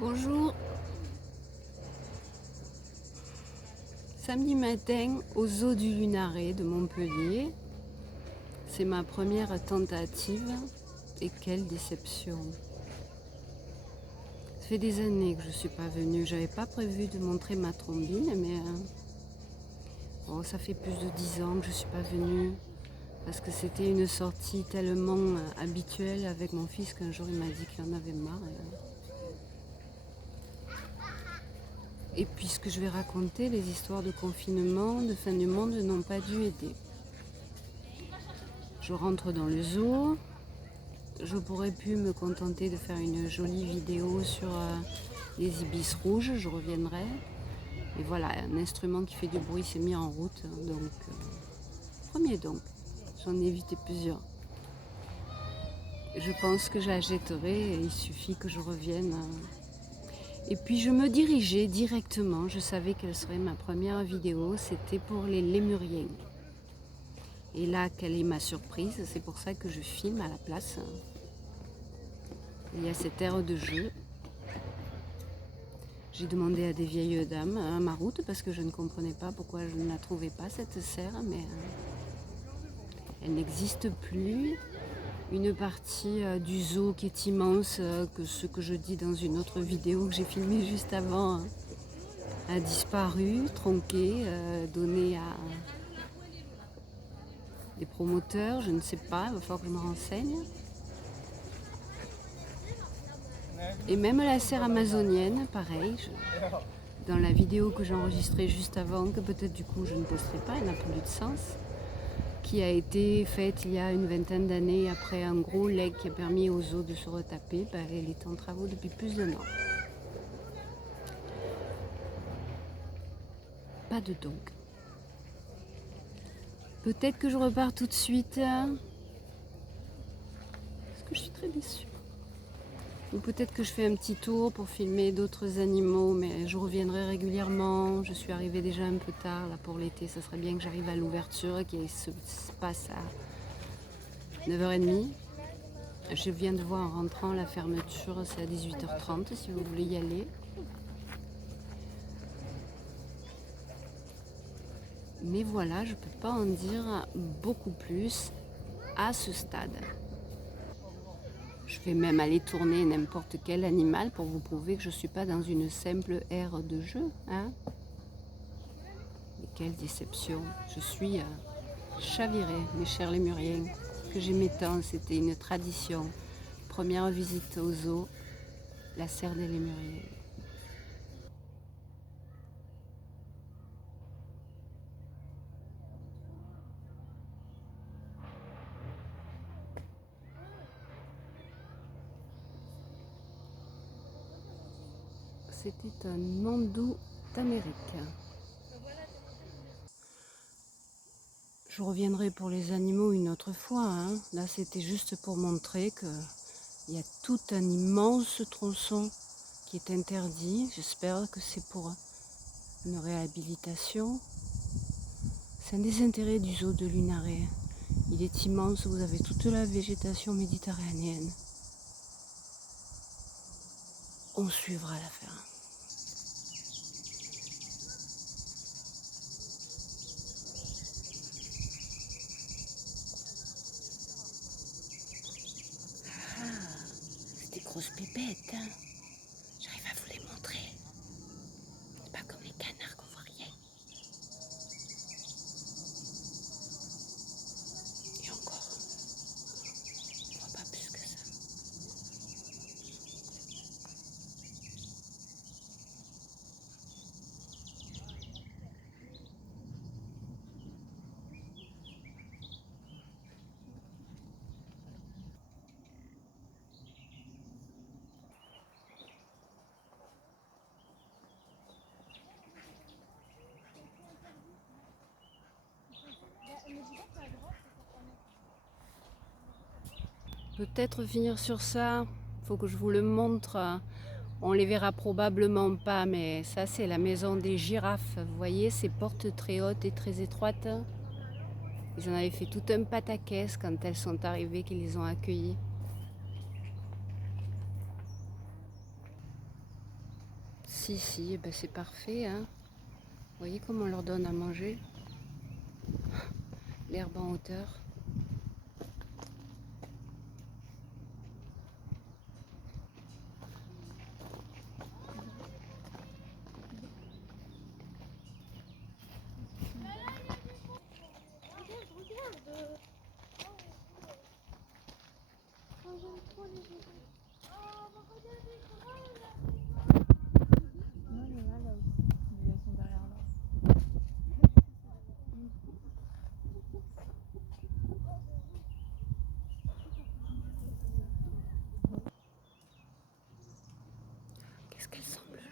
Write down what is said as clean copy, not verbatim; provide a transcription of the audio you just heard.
Bonjour, samedi matin au zoo du Lunaret de Montpellier. C'est ma première tentative et quelle déception. Ça fait des années que je ne suis pas venue. J'avais pas prévu de montrer ma trombine, mais ça fait plus de 10 ans que je ne suis pas venue parce que c'était une sortie tellement habituelle avec mon fils qu'un jour il m'a dit qu'il en avait marre. Et puis ce que je vais raconter, les histoires de confinement, de fin du monde n'ont pas dû aider. Je rentre dans le zoo. Je pourrais pu me contenter de faire une jolie vidéo sur les ibis rouges, je reviendrai. Et voilà, un instrument qui fait du bruit s'est mis en route. Donc, premier donc, j'en ai évité plusieurs. Je pense que j'achèterai et il suffit que je revienne. Et puis je me dirigeais directement, je savais quelle serait ma première vidéo, c'était pour les lémuriens. Et là, quelle est ma surprise, c'est pour ça que je filme à la place. Il y a cette aire de jeu. J'ai demandé à des vieilles dames ma route parce que je ne comprenais pas pourquoi je ne la trouvais pas cette serre, mais elle n'existe plus. Une partie du zoo qui est immense, que ce que je dis dans une autre vidéo que j'ai filmée juste avant, a disparu, tronqué, donné à des promoteurs, je ne sais pas, il va falloir que je me renseigne. Et même la serre amazonienne, pareil, dans la vidéo que j'ai enregistrée juste avant, que peut-être du coup je ne posterai pas, elle n'a plus de sens, qui a été faite il y a une vingtaine d'années après un gros leg qui a permis aux zoo de se retaper, elle est en travaux depuis plus d'un an. Pas de donc. Peut-être que je repars tout de suite, parce que je suis très déçue. Ou peut-être que je fais un petit tour pour filmer d'autres animaux, mais je reviendrai régulièrement. Je suis arrivée déjà un peu tard là pour l'été, ça serait bien que j'arrive à l'ouverture qui se passe à 9h30. Je viens de voir en rentrant la fermeture, c'est à 18h30 si vous voulez y aller. Mais voilà, je ne peux pas en dire beaucoup plus à ce stade. Je vais même aller tourner n'importe quel animal pour vous prouver que je ne suis pas dans une simple aire de jeu. Hein. Mais quelle déception. Je suis chavirée, mes chers lémuriens, que j'aimais tant. C'était une tradition. Première visite au zoo, la serre des lémuriens. C'était un mandou d'Amérique. Je reviendrai pour les animaux une autre fois. Hein. Là, c'était juste pour montrer qu'il y a tout un immense tronçon qui est interdit. J'espère que c'est pour une réhabilitation. C'est un des intérêts du zoo de Lunaret. Il est immense, vous avez toute la végétation méditerranéenne. On suivra l'affaire. C'est des grosses pépettes, hein. J'arrive à vous les montrer. C'est pas comme les canards qu'on voit rien. Et encore, on voit pas plus que ça. Peut-être finir sur ça, faut que je vous le montre. On les verra probablement pas, mais ça c'est la maison des girafes. Vous voyez ces portes très hautes et très étroites. Ils en avaient fait tout un pataquès quand elles sont arrivées, qu'ils les ont accueillies. Si, eh ben c'est parfait, hein. Vous voyez comment on leur donne à manger? L'herbe en hauteur. Qu'est-ce qu'elles sont bleues.